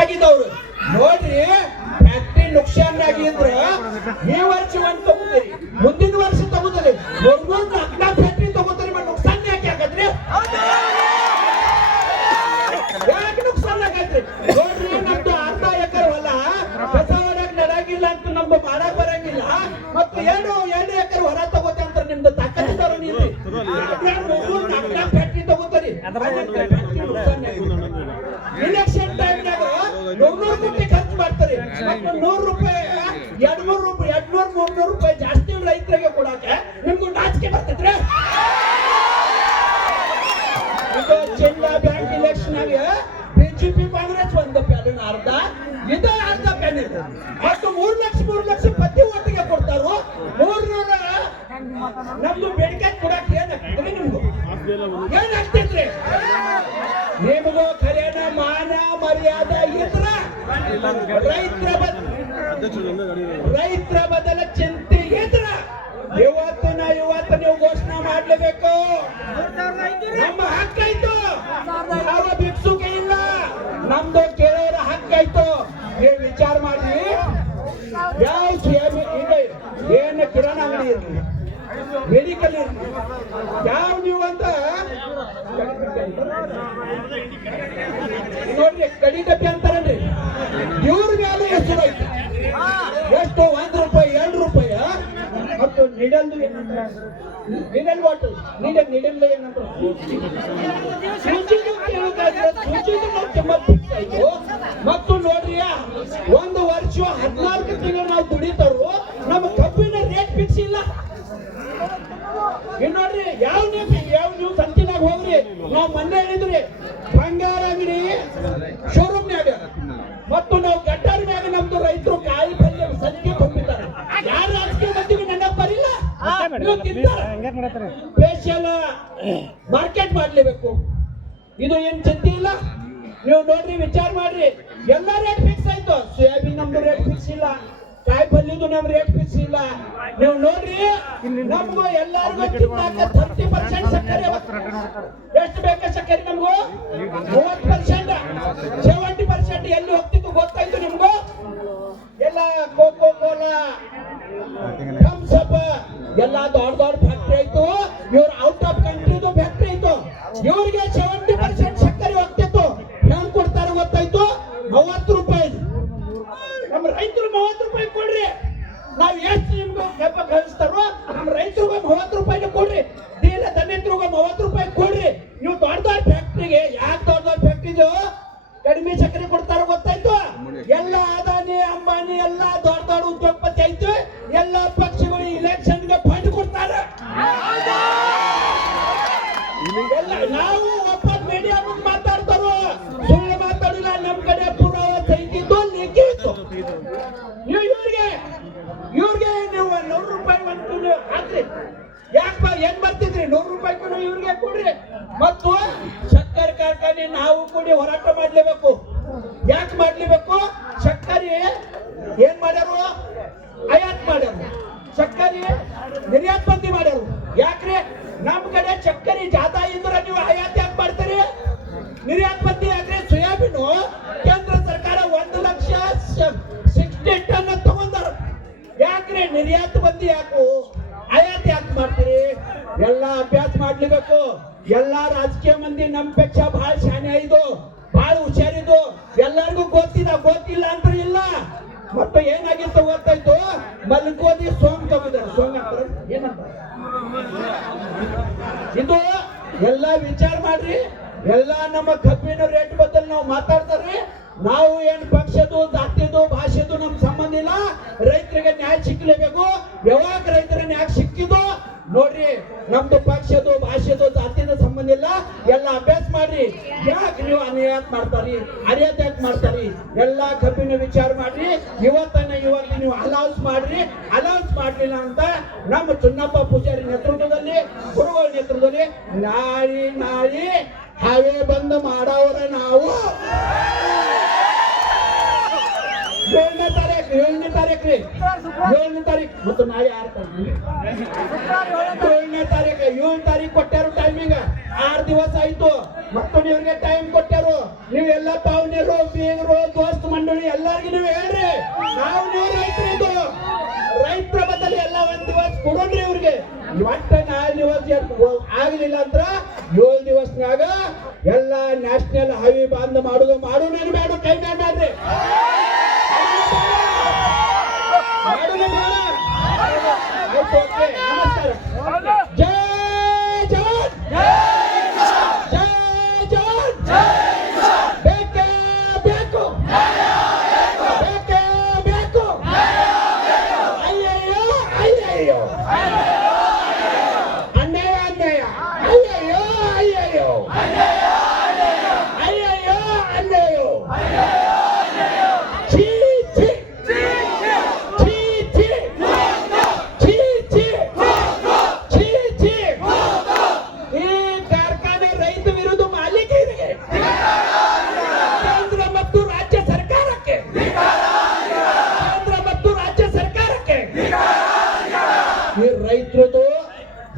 ಆಗಿದ್ದವ್ರು ನೋಡ್ರಿ ಫ್ಯಾಕ್ಟ್ರಿ ನುಕ್ಸಾನ್ ಆಗಿದ್ರ ಈ ವರ್ಷ ಒಂದ್ ತಗೋತೀರಿ ಮುಂದಿನ ವರ್ಷ ತಗೋತಾರೆ. ಒಂದೊಂದು ಅಕ್ಕ ಫ್ಯಾಕ್ಟ್ರಿ ತಗೋತಾರೆ ಮತ್ತೆ ನುಕ್ಸಾನ್ ಯಾಕೆ ಆಗತ್ರಿ? ಯಾಕೆ ನುಕ್ಸಾನ್ ಆಗತ್ರಿ? ನೋಡ್ರಿ ನಮ್ದು ಅರ್ಧ ಎಕರೆ ಹೊಲ ಕಸ ಹೊರಗ್ ನಡಾಗಿಲ್ಲ ಅಂತ ನಮ್ದು ಮಾಡಕ್ ಬರಂಗಿಲ್ಲ. ಮತ್ತೆ ಏನು ಎರಡು ಎಕರೆ ಹೊರ ತಗೋತೆ ಅಂತ ನಿಮ್ದು ತಾಕತ್ತಿದಾರ ನೀವು. ಫ್ಯಾಕ್ಟ್ರಿ ತಗೋತೀರಿ? ಇಲೆಕ್ಷನ್ ನೂರು ರೂಪಾಯಿ ಎರಡ್ ಮೂರು ರೂಪಾಯಿ ಎರಡ್ ನೂರ್ ಮೂರ್ ನೂರು ರೂಪಾಯಿ ಜಾಸ್ತಿ ರೈತರಿಗೆ ಕೊಡಕ್ಕೆ ನಿಮ್ಗೂ ನಾಚಿಕೆ ಬರ್ತೈತ್ರಿ. ಇದು ಜಿಲ್ಲಾ ಬ್ಯಾಂಕ್ ಇಲೆಕ್ಷನ್ ಆಗ ಬಿಜೆಪಿ ಕಾಂಗ್ರೆಸ್ ಒಂದು ಪ್ಯಾಲಿನ ಅರ್ಧ. ಇದು ಅರ್ಧ ಪ್ಯಾನ್ ಇದೆ. ಮತ್ತು ಮೂರ್ ಲಕ್ಷ ಮೂರ್ ಲಕ್ಷ ಪ್ರತಿ ಓಟಿಗೆ ಕೊಡ್ತಾರೋ ಮೂರ್ನೂರ ನಮ್ದು ಬೇಡಿಕೆ ಕೊಡಕ್ಕೆ ಏನಾಗ್ತದ್ರಿ ನಿಮ್ದು ಏನಾಗ್ತೈತ್ರಿ ನಿಮಗೂ ಮರ್ಯಾದೆ ಇದ್ರ ರೈತರ ರೈತರ ಬದಲ ಚಿಂತೆ ಇದ್ರ ಇವತ್ತು ನಾ ಇವತ್ತು ನೀವು ಘೋಷಣೆ ಮಾಡ್ಲೇಬೇಕು. ನಮ್ಮ ಹಕ್ಕಾಯ್ತು. ಯಾವ ಭಿಕ್ಷುಕೆ ಇಲ್ಲ. ನಮ್ದು ಕೇಳೋರ ಹಕ್ಕಾಯ್ತು. ನೀವು ವಿಚಾರ ಮಾಡಿ. ಯಾವ ಏನು ಕಿರಾಣ ಅಂಗಡಿ ಇರಲಿ? ಮೆಡಿಕಲ್ ಇರಲಿ? ಯಾವ ನೀವು ಅಂತ ನೋಡ್ರಿ ಕಡಿ ಡಬ್ಬಿ ಅಂತಾರಲ್ರಿ ಇವ್ರ ಮೇಲೆ ಎಷ್ಟು ಐತಿ ಎಷ್ಟು, ಒಂದ್ ರೂಪಾಯಿ, ಎರಡು ರೂಪಾಯಿ ಮತ್ತು ನಿಡಲ್ದು ನಿಡಲ್ ವಾಟರ್ ನಿಡಲ್ ನಿಡಲ್ ಏನಂತ ಕೇಳೋದಾದ್ರೆ ಸೂಚಿಗೂ ನಾವು ಕೆಮ್ಮತ್ ಬಿಡ್ತಾಯಿತ್ತು. ಮತ್ತು ನೋಡ್ರಿ ಒಂದು ವರ್ಷ ಹದಿನಾಲ್ಕು ತಿಂಗಳು ನಾವು ದುಡಿತಾರು ನಮ್ಮ ಕಬ್ಬಿನ ರೇಟ್ ಫಿಕ್ಸ್ ಇಲ್ಲ ಇನ್ ನೋಡ್ರಿ ಯಾವ ನೀವು ಯಾವ ನೀವು ಸಂತಿನಾಗ ಹೋಗ್ರಿ ನಾವು ಮೊನ್ನೆ ಹೇಳಿದ್ರಿ ಬಂಗಾರ ಅಂಗಡಿ ಶೋರೂಮ್ನ್ಯಾಗ. ಮತ್ತು ನಾವು ಗಟ್ಟಾರ ಮ್ಯಾಗ ನಮ್ದು ರೈತರು ಕಾಯಿ ಪಲ್ಯ ಸಂಖ್ಯೆ ತುಂಬಿದ್ದಾರೆ. ಯಾರ ರಾಜಕೀಯ ಬಂದಿವಿ ನನ್ನ ಬರಿಲ್ಲ ಸ್ಪೆಷಲ್ ಮಾರ್ಕೆಟ್ ಮಾಡ್ಲೇಬೇಕು. ಇದು ಏನ್ ಚಿಂತೆ ಇಲ್ಲ? ನೀವು ನೋಡ್ರಿ ವಿಚಾರ ಮಾಡ್ರಿ. ಎಲ್ಲ ರೇಟ್ ಫಿಕ್ಸ್ ಆಯ್ತು. ಸೋಯಾಬೀನ್ ನಮ್ದು ರೇಟ್ ಫಿಕ್ಸ್ ಇಲ್ಲ. ಕಾಯಿ ಪಲ್ಯದು ನಮ್ ರೇಟ್ ಫಿಕ್ಸ್ ಇಲ್ಲ ನೀವು ನೋಡ್ರಿ ನಮ್ಗೂ ಎಲ್ಲಾರ್ಗೂ ತಿನ್ನಾಕ ಥರ್ಟಿ ಪರ್ಸೆಂಟ್ ಸಕ್ಕರೆ ಎಷ್ಟು ಬೇಕಾ ಸಕ್ಕರೆ ನಮಗೂ? ಮೂವತ್ತು ಪರ್ಸೆಂಟ್ ಸೆವೆಂಟಿ ಪರ್ಸೆಂಟ್ ಎಲ್ಲಿ ಹೋಗ್ತಿದ್ದು ಗೊತ್ತಾಯ್ತು ನಿಮ್ಗೂ? ಎಲ್ಲ ಕೋಕೋ ನಾವು ಒಬ್ಬ ಮೀಡಿಯಾ ಮುಂದೆ ಮಾತಾಡ್ತಾರೋ, ಸುಳ್ಳು ಮಾತಾಡಿಲ್ಲ, ನಮ್ ಕಡೆ ಪುರಾವ ಸಹಿತಿದ್ದು ಲಿಖಿ ಇತ್ತು ನೀವು ಇವ್ರಿಗೆ ಇವ್ರಿಗೆ ನೀವು ನೂರು ರೂಪಾಯಿ ಒಂದು ಹಾಕ್ರಿ. ಯಾಕೆ ಏನ್ ಬರ್ತಿದ್ರಿ? ನೂರು ರೂಪಾಯಿ ಕೂಡ ಇವ್ರಿಗೆ ಕೊಡ್ರಿ. ಮತ್ತು ಸಕ್ಕರೆ ಕಾರ್ಖಾನೆ ನಾವು ಕೂಡಿ ಹೋರಾಟ ಮಾಡ್ಲೇಬೇಕು. ಯಾಕೆ ಮಾಡ್ಲೇಬೇಕು? ಸಕ್ಕರೆ ಏನ್ ಮಾಡ್ಯಾರು? ಆಯಾತ್ ಮಾಡ್ಯಾರು. ಸಕ್ಕರೆ ನಿರ್ಯಾತ್ ಮಂದಿ ನಮ್ ಪಕ್ಷ ಬಹಳ ಶಾನೆ ಇದು ಬಹಳ ಹುಷಾರಿದ್ದು ಎಲ್ಲರಿಗೂ ಗೊತ್ತಿದ, ಗೊತ್ತಿಲ್ಲ ಅಂತ ಇಲ್ಲ. ಮತ್ತೆ ಏನಾಗಿತ್ತು ಗೊತ್ತಾಯ್ತು? ಮಲ್ಕೋದಿ ಸೋಂಗ್ ತಗೋದಾರೆ ಸೋಂಗ್ ಏನಂತ ಇದು ಎಲ್ಲ ವಿಚಾರ ಮಾಡ್ರಿ. ಎಲ್ಲ ನಮ್ಮ ಕಬ್ಬಿನ ರೇಟ್ ಬದಲು ನಾವು ಮಾತಾಡ್ತಾರ್ರಿ ನಾವು ಏನ್ ಪಕ್ಷದು ಜಾತಿದು, ಭಾಷೆದು ನಮ್ ಸಂಬಂಧ ಇಲ್ಲ. ರೈತರಿಗೆ ನ್ಯಾಯ ಸಿಕ್ಕಲೇಬೇಕು ಯಾವಾಗ ರೈತರ ನ್ಯಾಯ ಸಿಕ್ಕಿದೋ ನೋಡ್ರಿ, ನಮ್ದು ಪಕ್ಷದು ಭಾಷೆದು, ಜಾತಿದ ಸಂಬಂಧ ಇಲ್ಲ ಎಲ್ಲ ಅಭ್ಯಾಸ ಮಾಡ್ರಿ. ಯಾಕೆ ನೀವು ಅನ್ಯಾಯ ಮಾಡ್ತಾರಿ? ಅರ್ಯಾದ ಯಾಕೆ ಮಾಡ್ತಾರಿ? ಎಲ್ಲಾ ಕಬ್ಬಿನ ವಿಚಾರ ಮಾಡ್ರಿ. ಇವತ್ತನ್ನ ಇವತ್ತು ನೀವು ಅಲೌನ್ಸ್ ಮಾಡ್ರಿ. ಅಲೌನ್ಸ್ ಮಾಡ್ಲಿಲ್ಲ ಅಂತ ನಮ್ಮ ಚುನ್ನಪ್ಪ ಪೂಜಾರಿ ನೇತೃತ್ವದಲ್ಲಿ, ಗುರುಗಳ ನೇತೃತ್ವದಲ್ಲಿ ನಾಳಿ ನಾಳಿ ಹಾವೇ ಬಂದು ಮಾಡೋರೆ ನಾವು. ಏಳನೇ ತಾರೀಕು ರೀ ಏಳನೇ ತಾರೀಕು. ಮತ್ತು ನಾ ಯಾರು ಏಳನೇ ತಾರೀಕು ಏಳು ತಾರೀಕು ಕೊಟ್ಟಾರ ಟೈಮಿಂಗ್ ಆರು ದಿವಸ ಆಯ್ತು. ಮತ್ತೊಂದು ಇವ್ರಿಗೆ ಟೈಮ್ ಕೊಟ್ಟರು ನೀವೆಲ್ಲ ಪಾವನೆರು ಬೀಗರು, ದೋಸ್ತ್, ಮಂಡಳಿ ಎಲ್ಲರಿಗೂ ನೀವು ಹೇಳ್ರಿ. ನಾವು ನೀವು ಇದು. ರೈತರ ಬದಲು ಎಲ್ಲ ಒಂದ್ ದಿವಸ ಕೊಡೋಣ್ರಿ ಇವ್ರಿಗೆ. ಒಟ್ಟ ನಾಲ್ಕು ದಿವಸ ಆಗ್ಲಿಲ್ಲ ಅಂದ್ರ ಏಳು ದಿವಸನಾಗ ಎಲ್ಲ ನ್ಯಾಷನಲ್ ಹೈವೇ ಬಂದ್ ಮಾಡುದು ಮಾಡೋಣ ಬೇಡ ಕೈ ಮಾಡ್ರಿ. போட்டு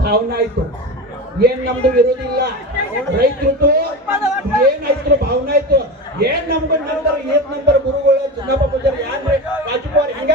ಭಾವನಾಯ್ತು ಏನ್ ನಮ್ದು ಇರೋದಿಲ್ಲ ರೈತರದ್ದು ಏನಾಯ್ತು ಭಾವನೆ ಆಯ್ತು? ಏನ್ ನಮ್ದು ನಂಬರ್, ಏನ್ ನಂಬರ್ ಗುರುಗಳು, ಚಿನ್ನಪ್ಪ ಬಂದ್ರೆ ಯಾರ್ರಿ? ರಾಜಕುಮಾರ್ ಹಿಂಗ